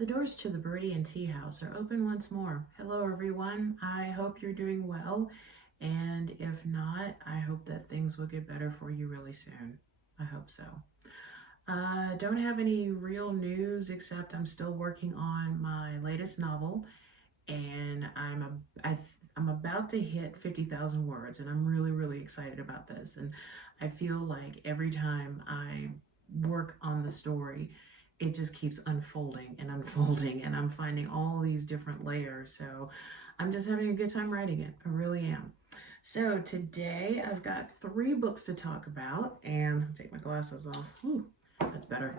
The doors to the Viridian Tea House are open once more. Hello, everyone. I hope you're doing well. And if not, I hope that things will get better for you really soon. I hope so. Don't have any real news except I'm still working on my latest novel, and I'm about to hit 50,000 words, and I'm really excited about this. And I feel like every time I work on the story, it just keeps unfolding and unfolding, and I'm finding all these different layers. So I'm just having a good time writing it. I really am. So today I've got 3 books to talk about, and I'll take my glasses off. Whew, that's better.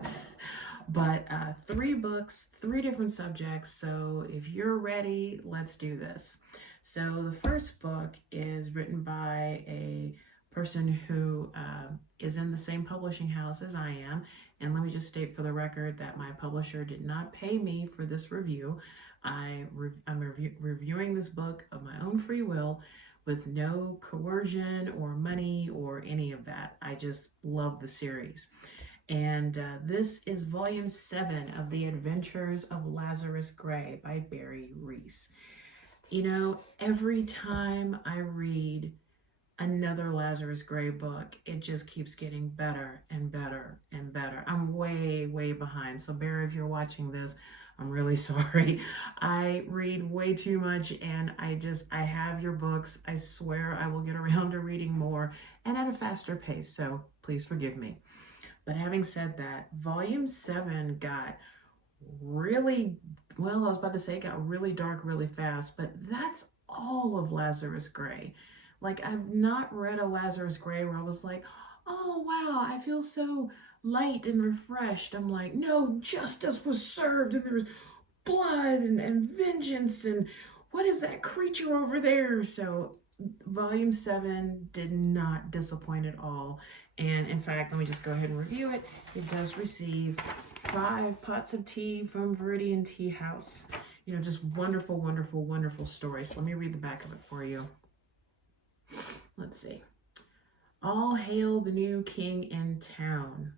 But 3 books, 3 different subjects. So if you're ready, let's do this. So the first book is written by a person who is in the same publishing house as I am. And let me just state for the record that my publisher did not pay me for this review. I'm reviewing this book of my own free will with no coercion or money or any of that. I just love the series. And this is volume 7 of The Adventures of Lazarus Gray by Barry Reese. You know, every time I read another Lazarus Gray book, it just keeps getting better and better and better. I'm way behind. So Barry, if you're watching this, I'm really sorry. I read way too much, and I have your books. I swear I will get around to reading more and at a faster pace. So please forgive me. But having said that, volume 7 got really, well, I was about to say it got really dark really fast, but that's all of Lazarus Gray. Like, I've not read a Lazarus Gray where I was like, oh wow, I feel so light and refreshed. I'm like, no, justice was served, and there was blood and vengeance, and what is that creature over there? So volume 7 did not disappoint at all. And in fact, let me just go ahead and review it. It does receive 5 pots of tea from Viridian Tea House. You know, just wonderful story. So let me read the back of it for you. Let's see. All hail the new king in town.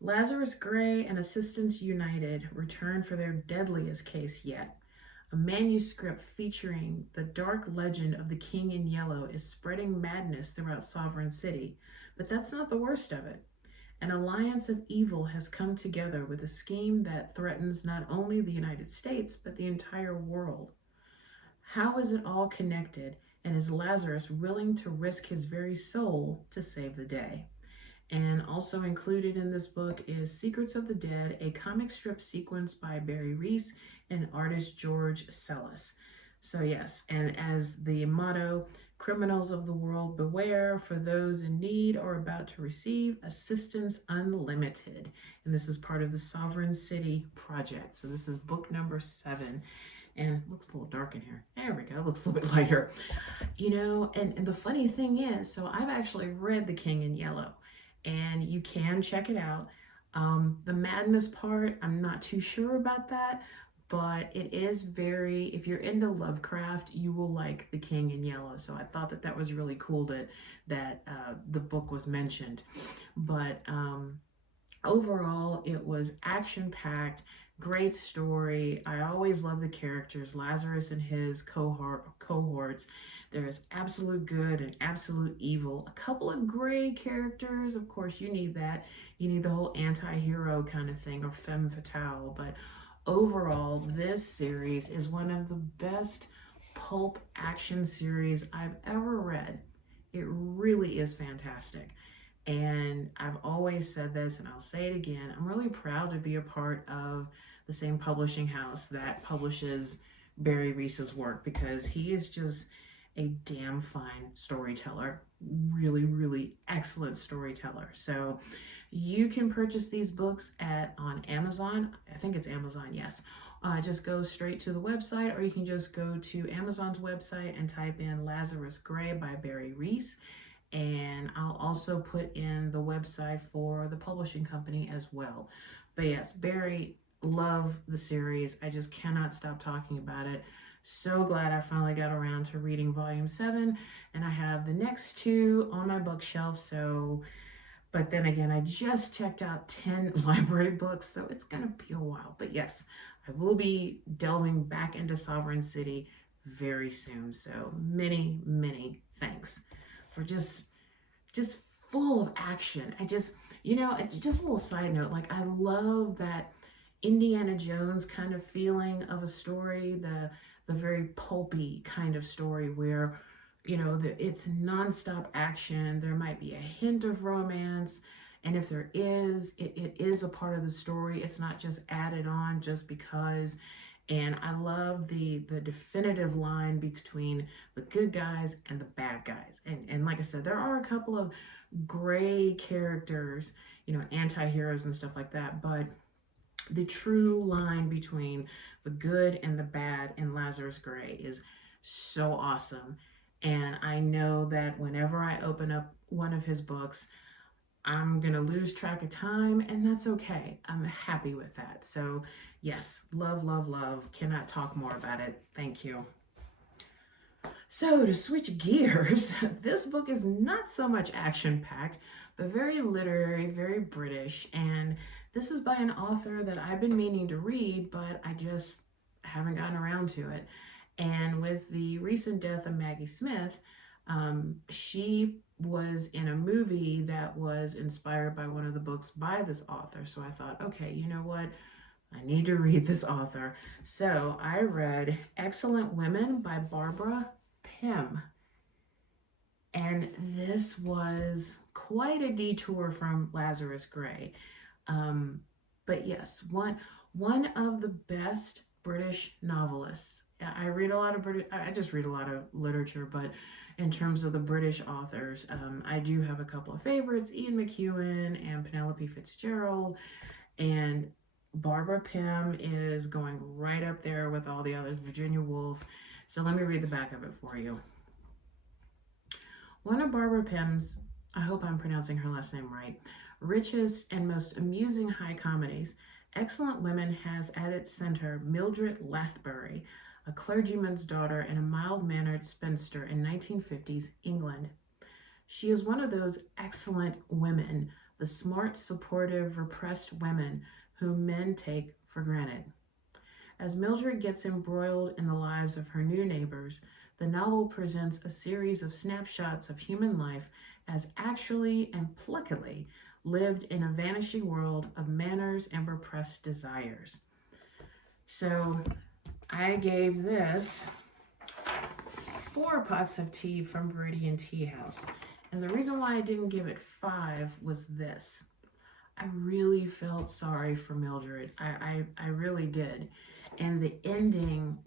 Lazarus Gray and assistants united return for their deadliest case yet. A manuscript featuring the dark legend of the King in Yellow is spreading madness throughout Sovereign City, but that's not the worst of it. An alliance of evil has come together with a scheme that threatens not only the United States, but the entire world. How is it all connected, and is Lazarus willing to risk his very soul to save the day? And also included in this book is Secrets of the Dead, a comic strip sequence by Barry Reese and artist George Sellis. So yes, and as the motto, criminals of the world beware, for those in need are about to receive assistance unlimited. And this is part of the Sovereign City project. So this is book number 7. And it looks a little dark in here. There we go, it looks a little bit lighter. You know, and the funny thing is, so I've actually read The King in Yellow, and you can check it out. The madness part, I'm not too sure about that, but it is very, if you're into Lovecraft, you will like The King in Yellow. So I thought that was really cool that the book was mentioned. But overall, it was action-packed, great story. I always love the characters, Lazarus and his cohorts. There is absolute good and absolute evil. A couple of gray characters, of course, you need that. You need the whole anti-hero kind of thing, or femme fatale. But overall, this series is one of the best pulp action series I've ever read. It really is fantastic. And I've always said this, and I'll say it again, I'm really proud to be a part of the same publishing house that publishes Barry Reese's work, because he is just a damn fine storyteller. Really excellent storyteller. So you can purchase these books on Amazon. I think it's Amazon, yes. Just go straight to the website, or you can just go to Amazon's website and type in Lazarus Gray by Barry Reese. And I'll also put in the website for the publishing company as well. But yes, Barry, love the series. I just cannot stop talking about it. So glad I finally got around to reading volume 7, and I have the next 2 on my bookshelf. So But then again, I just checked out 10 library books, so it's going to be a while. But yes, I will be delving back into Sovereign City very soon. So many, many thanks for just full of action. Just a little side note, like I love that Indiana Jones kind of feeling of a story, the very pulpy kind of story where it's nonstop action. There might be a hint of romance, and if there is, it is a part of the story. It's not just added on just because. And I love the definitive line between the good guys and the bad guys. And like I said, there are a couple of gray characters, anti-heroes and stuff like that, but the true line between the good and the bad in Lazarus Gray is so awesome. And I know that whenever I open up one of his books, I'm going to lose track of time, and that's okay. I'm happy with that. So yes, love, love, love. Cannot talk more about it. Thank you. So to switch gears, this book is not so much action-packed, but very literary, very British, and this is by an author that I've been meaning to read, but I just haven't gotten around to it. And with the recent death of Maggie Smith, she was in a movie that was inspired by one of the books by this author. So I thought, okay, you know what? I need to read this author. So I read Excellent Women by Barbara Pym. And this was quite a detour from Lazarus Gray. But yes, one of the best British novelists. I just read a lot of literature, but in terms of the British authors, I do have a couple of favorites, Ian McEwan and Penelope Fitzgerald, and Barbara Pym is going right up there with all the others, Virginia Woolf. So let me read the back of it for you. One of Barbara Pym's, I hope I'm pronouncing her last name right, richest and most amusing high comedies, Excellent Women has at its center Mildred Lethbury, a clergyman's daughter and a mild-mannered spinster in 1950s England. She is one of those excellent women, the smart, supportive, repressed women whom men take for granted. As Mildred gets embroiled in the lives of her new neighbors, the novel presents a series of snapshots of human life as actually and pluckily lived in a vanishing world of manners and repressed desires. So I gave this 4 pots of tea from Viridian Tea House. And the reason why I didn't give it 5 was this. I really felt sorry for Mildred. I really did. And the ending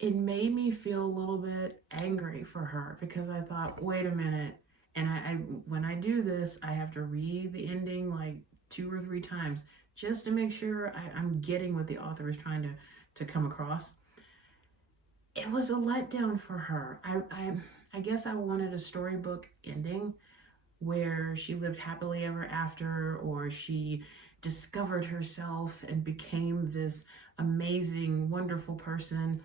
it made me feel a little bit angry for her because I thought, wait a minute. And when I do this, I have to read the ending like 2 or 3 times just to make sure I'm getting what the author is trying to come across. It was a letdown for her. I guess I wanted a storybook ending where she lived happily ever after, or she discovered herself and became this amazing, wonderful person.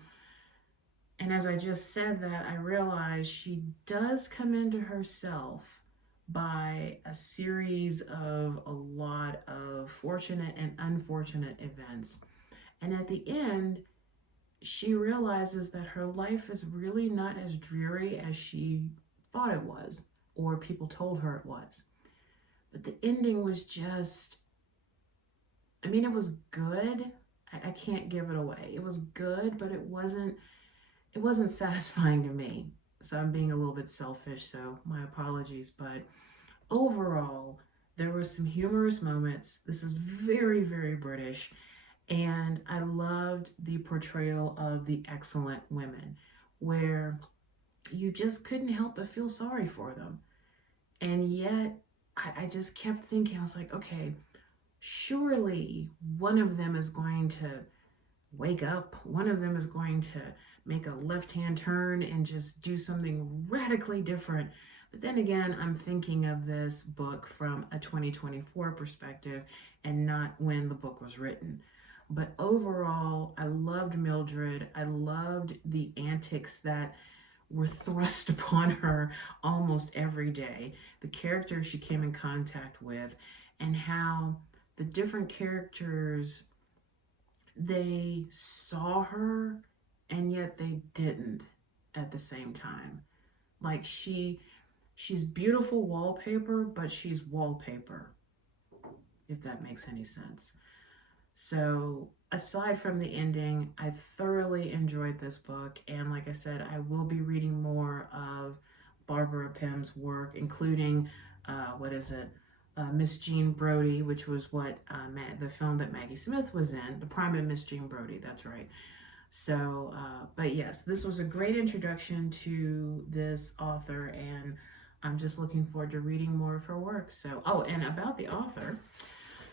And as I just said that, I realized she does come into herself by a series of a lot of fortunate and unfortunate events. And at the end, she realizes that her life is really not as dreary as she thought it was, or people told her it was. But the ending was just, it was good. I can't give it away. It was good, but it wasn't satisfying to me. So I'm being a little bit selfish, so my apologies. But overall, there were some humorous moments. This is very, very British. And I loved the portrayal of the excellent women, where you just couldn't help but feel sorry for them. And yet, I just kept thinking, I was like, okay, surely one of them is going to wake up. One of them is going to make a left-hand turn and just do something radically different. But then again, I'm thinking of this book from a 2024 perspective and not when the book was written. But overall, I loved Mildred. I loved the antics that were thrust upon her almost every day, the characters she came in contact with, and how the different characters, they saw her and yet they didn't at the same time. Like she's beautiful wallpaper, but she's wallpaper, if that makes any sense. So, aside from the ending, I thoroughly enjoyed this book. And like I said, I will be reading more of Barbara Pym's work, including, what is it? Miss Jean Brodie, which was what the film that Maggie Smith was in, The Prime of Miss Jean Brodie, that's right. So, but yes, this was a great introduction to this author, and I'm just looking forward to reading more of her work. So, oh, and about the author.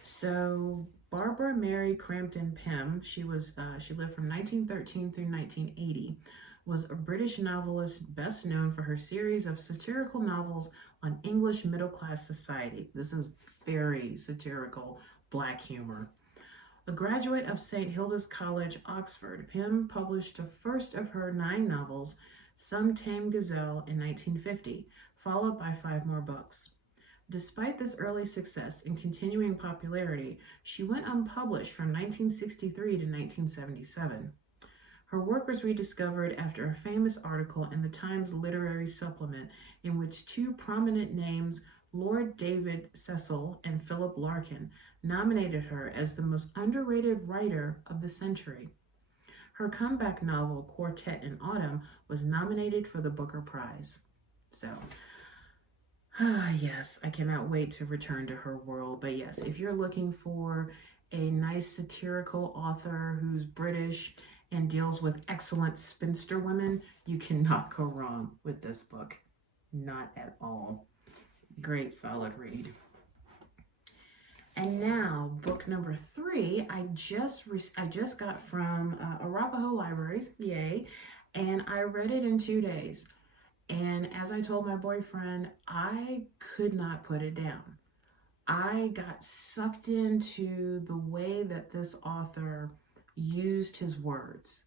So Barbara Mary Crampton Pym, she lived from 1913 through 1980, was a British novelist best known for her series of satirical novels on English middle-class society. This is very satirical black humor. A graduate of St. Hilda's College, Oxford, Pym published the first of her 9 novels, Some Tame Gazelle, in 1950, followed by 5 more books. Despite this early success and continuing popularity, she went unpublished from 1963 to 1977. Her work was rediscovered after a famous article in the Times Literary Supplement in which 2 prominent names, Lord David Cecil and Philip Larkin, nominated her as the most underrated writer of the century. Her comeback novel, Quartet in Autumn, was nominated for the Booker Prize. So, yes, I cannot wait to return to her world. But yes, if you're looking for a nice satirical author who's British and deals with excellent spinster women, you cannot go wrong with this book. Not at all. Great, solid read. And now, book number 3, I just got from Arapahoe Libraries, yay, and I read it in 2 days. And as I told my boyfriend, I could not put it down. I got sucked into the way that this author used his words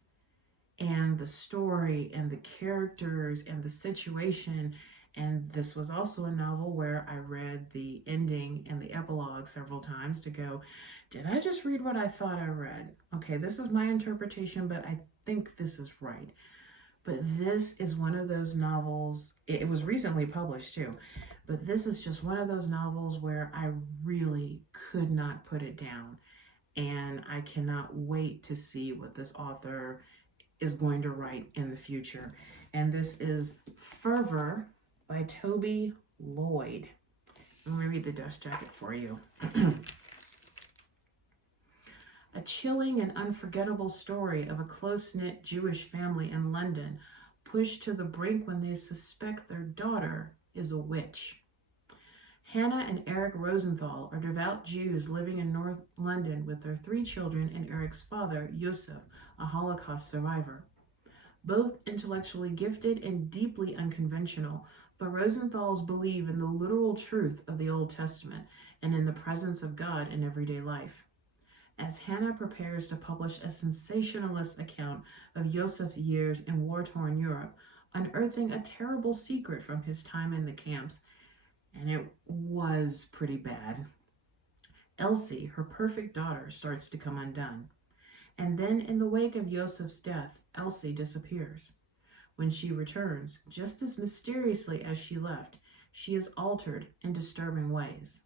and the story and the characters and the situation. And this was also a novel where I read the ending and the epilogue several times to go, did I just read what I thought I read? Okay, this is my interpretation, but I think this is right. But this is one of those novels, it was recently published too, but this is just one of those novels where I really could not put it down. And I cannot wait to see what this author is going to write in the future. And this is Fervor by Toby Lloyd. I'm going to read the dust jacket for you. A chilling and unforgettable story of a close-knit Jewish family in London pushed to the brink when they suspect their daughter is a witch. Hannah and Eric Rosenthal are devout Jews living in North London with their 3 children and Eric's father, Yosef, a Holocaust survivor. Both intellectually gifted and deeply unconventional, the Rosenthals believe in the literal truth of the Old Testament and in the presence of God in everyday life. As Hannah prepares to publish a sensationalist account of Yosef's years in war-torn Europe, unearthing a terrible secret from his time in the camps, and it was pretty bad, Elsie, her perfect daughter, starts to come undone. And then, in the wake of Yosef's death, Elsie disappears. When she returns, just as mysteriously as she left, she is altered in disturbing ways.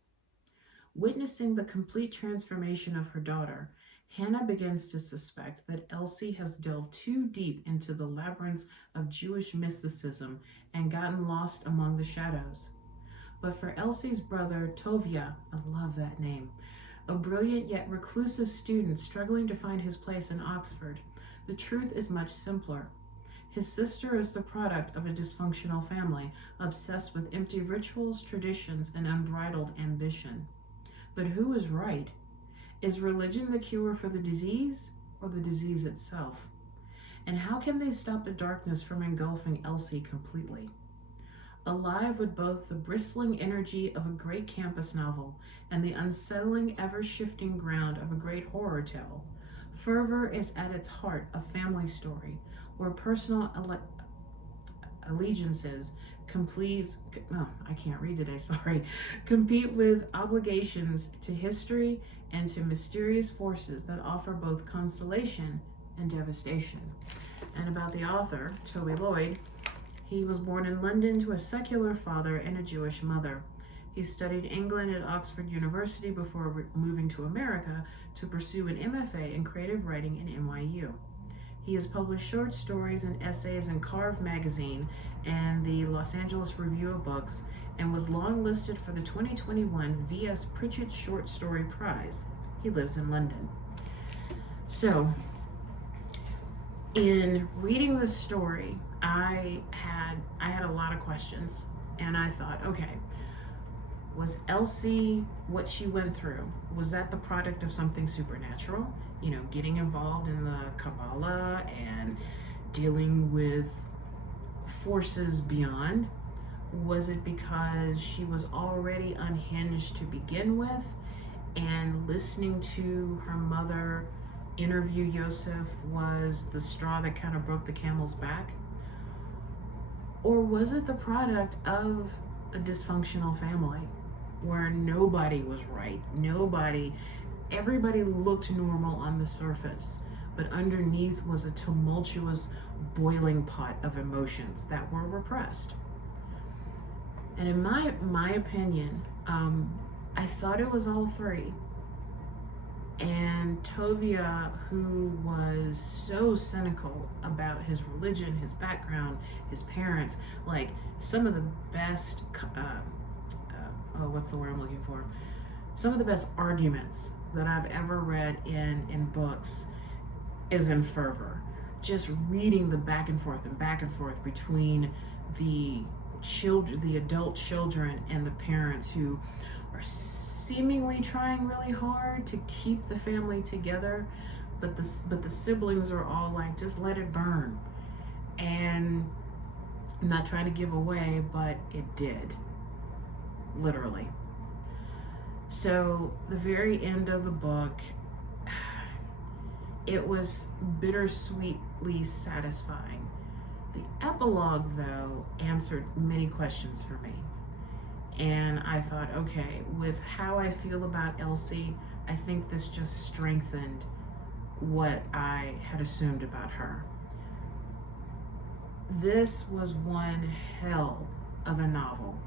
Witnessing the complete transformation of her daughter, Hannah begins to suspect that Elsie has delved too deep into the labyrinths of Jewish mysticism and gotten lost among the shadows. But for Elsie's brother, Tovia, I love that name, a brilliant yet reclusive student struggling to find his place in Oxford, the truth is much simpler. His sister is the product of a dysfunctional family, obsessed with empty rituals, traditions, and unbridled ambition. But who is right? Is religion the cure for the disease, or the disease itself? And how can they stop the darkness from engulfing Elsie completely? Alive with both the bristling energy of a great campus novel and the unsettling, ever-shifting ground of a great horror tale, Fervor is at its heart a family story where personal allegiances, compete with obligations to history and to mysterious forces that offer both consolation and devastation. And about the author, Toby Lloyd, he was born in London to a secular father and a Jewish mother. He studied England at Oxford University before moving to America to pursue an MFA in creative writing at NYU. He has published short stories and essays in Carve magazine and the Los Angeles Review of Books, and was longlisted for the 2021 V.S. Pritchett Short Story Prize. He lives in London. So, in reading this story, I had a lot of questions, and I thought, okay, was Elsie, what she went through, was that the product of something supernatural? You know, getting involved in the Kabbalah and dealing with forces beyond? Was it because she was already unhinged to begin with, and listening to her mother interview Yosef was the straw that kind of broke the camel's back? Or was it the product of a dysfunctional family where nobody was right? Everybody looked normal on the surface, but underneath was a tumultuous boiling pot of emotions that were repressed. And in my opinion, I thought it was all three. And Tovia, who was so cynical about his religion, his background, his parents, like some of the best, what's the word I'm looking for? Some of the best arguments that I've ever read in books is in Fervor. Just reading the back and forth between the adult children and the parents who are seemingly trying really hard to keep the family together, but the siblings are all like, just let it burn. And I'm not trying to give away, but it did, literally. So the very end of the book, it was bittersweetly satisfying. The epilogue, though, answered many questions for me. And I thought, okay, with how I feel about Elsie, I think this just strengthened what I had assumed about her. This was one hell of a novel.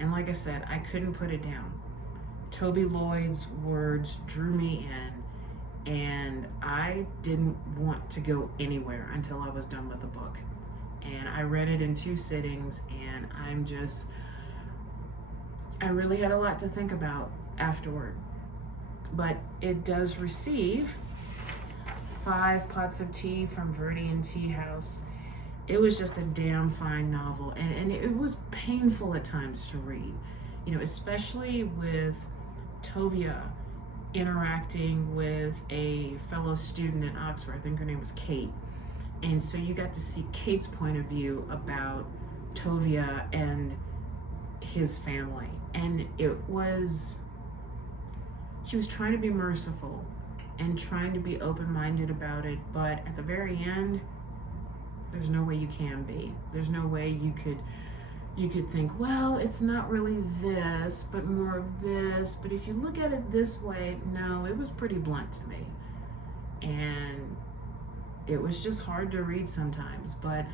And like I said, I couldn't put it down. Toby Lloyd's words drew me in, and I didn't want to go anywhere until I was done with the book. And I read it in 2 sittings, and I really had a lot to think about afterward. But it does receive 5 pots of tea from Viridian Tea House. It was just a damn fine novel, and it was painful at times to read, you know, especially with Tovia interacting with a fellow student at Oxford. I think her name was Kate. And so you got to see Kate's point of view about Tovia and his family. And she was trying to be merciful and trying to be open-minded about it, but at the very end, there's no way you can be. There's no way you could think, well, it's not really this, but more of this. But if you look at it this way, no, it was pretty blunt to me. And it was just hard to read sometimes, but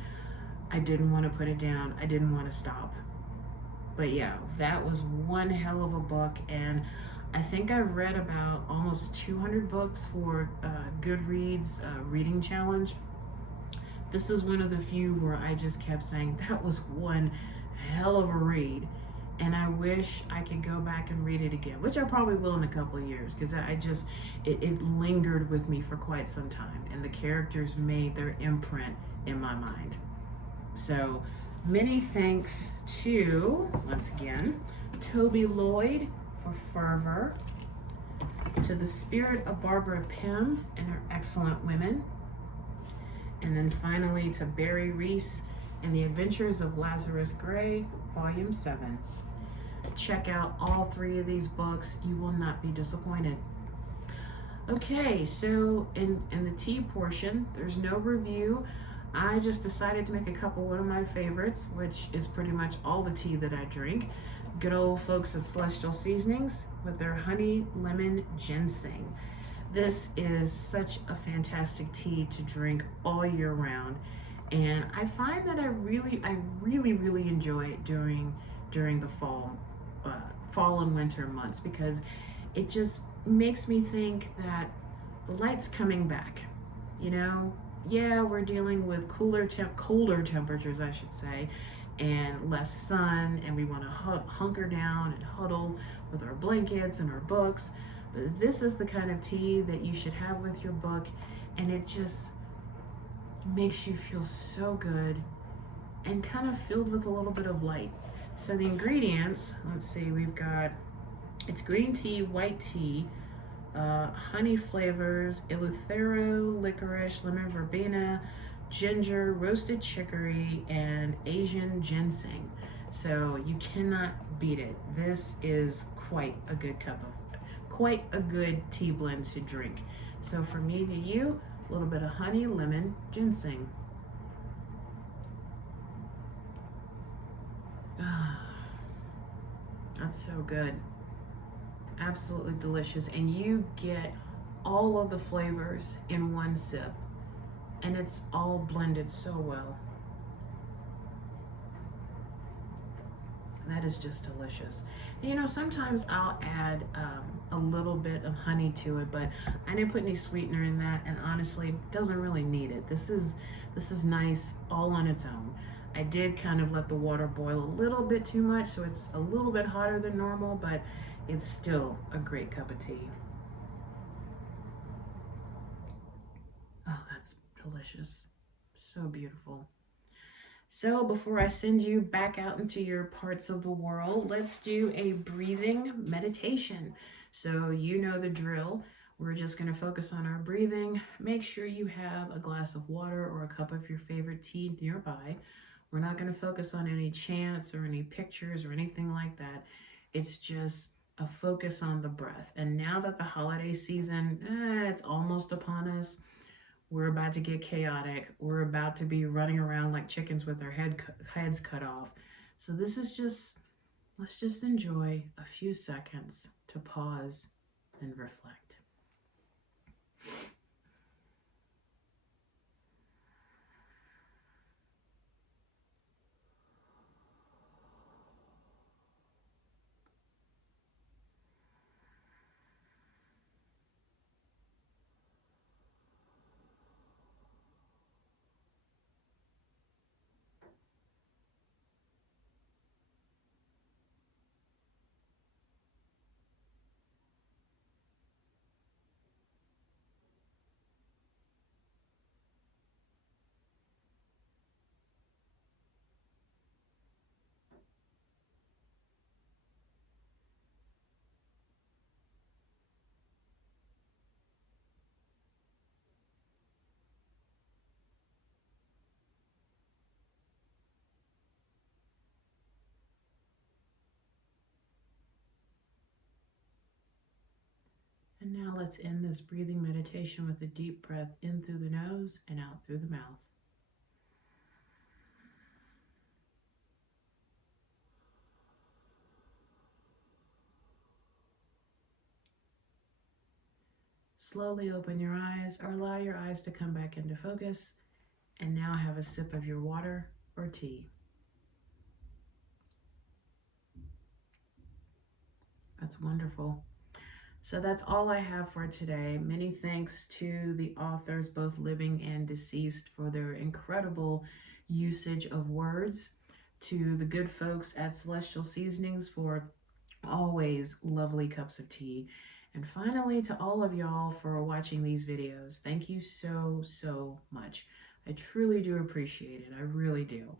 I didn't want to put it down. I didn't want to stop. But yeah, that was one hell of a book. And I think I've read about almost 200 books for Goodreads reading challenge. This is one of the few where I just kept saying, that was one hell of a read, and I wish I could go back and read it again, which I probably will in a couple of years, because it lingered with me for quite some time, and the characters made their imprint in my mind. So many thanks to, once again, Toby Lloyd for Fervor, to the spirit of Barbara Pym and her excellent women, and then finally to Barry Reese and the Adventures of Lazarus Gray, Volume 7. Check out all 3 of these books. You will not be disappointed. Okay, so in the tea portion, there's no review. I just decided to make a cup of one of my favorites, which is pretty much all the tea that I drink. Good old folks at Celestial Seasonings with their honey lemon ginseng. This is such a fantastic tea to drink all year round, and I find that I really enjoy it during the fall and winter months, because it just makes me think that the light's coming back. You know, yeah, we're dealing with colder temperatures, I should say, and less sun, and we want to hunker down and huddle with our blankets and our books. But this is the kind of tea that you should have with your book, and it just makes you feel so good and kind of filled with a little bit of light. So the ingredients, let's see, it's green tea, white tea, honey flavors, eleuthero, licorice, lemon verbena, ginger, roasted chicory, and Asian ginseng. So you cannot beat it. This is quite a good tea blend to drink. So from me to you, a little bit of honey, lemon, ginseng. That's so good. Absolutely delicious. And you get all of the flavors in one sip, and it's all blended so well. That is just delicious. And, you know, sometimes I'll add a little bit of honey to it, but I didn't put any sweetener in that, and honestly, doesn't really need it. This is nice all on its own. I did kind of let the water boil a little bit too much, so it's a little bit hotter than normal, but it's still a great cup of tea. Oh, that's delicious. So beautiful. So before I send you back out into your parts of the world, let's do a breathing meditation. So you know the drill. We're just going to focus on our breathing. Make sure you have a glass of water or a cup of your favorite tea nearby. We're not going to focus on any chants or any pictures or anything like that. It's just a focus on the breath. And now that the holiday season, it's almost upon us, we're about to get chaotic. We're about to be running around like chickens with our heads cut off. So this is let's just enjoy a few seconds to pause and reflect. And now let's end this breathing meditation with a deep breath in through the nose and out through the mouth. Slowly open your eyes or allow your eyes to come back into focus, and now have a sip of your water or tea. That's wonderful. So that's all I have for today. Many thanks to the authors, both living and deceased, for their incredible usage of words. To the good folks at Celestial Seasonings for always lovely cups of tea. And finally, to all of y'all for watching these videos. Thank you so much. I truly do appreciate it. I really do.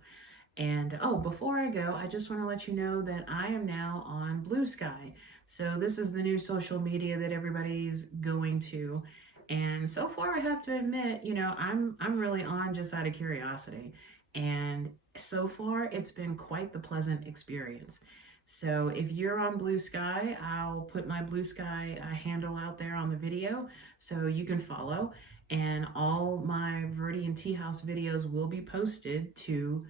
And oh, before I go, I just want to let you know that I am now on Blue Sky. So this is the new social media that everybody's going to. And so far, I have to admit, you know, I'm really on just out of curiosity. And so far, it's been quite the pleasant experience. So if you're on Blue Sky, I'll put my Blue Sky handle out there on the video so you can follow. And all my Viridian Tea House videos will be posted to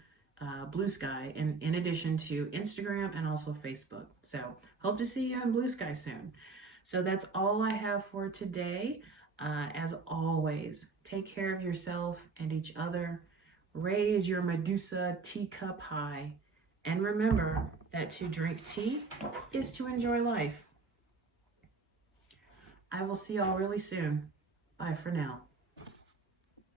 Blue Sky, in addition to Instagram and also Facebook. So hope to see you on Blue Sky soon. So that's all I have for today. As always, take care of yourself and each other. Raise your Medusa teacup high. And remember that to drink tea is to enjoy life. I will see y'all really soon. Bye for now.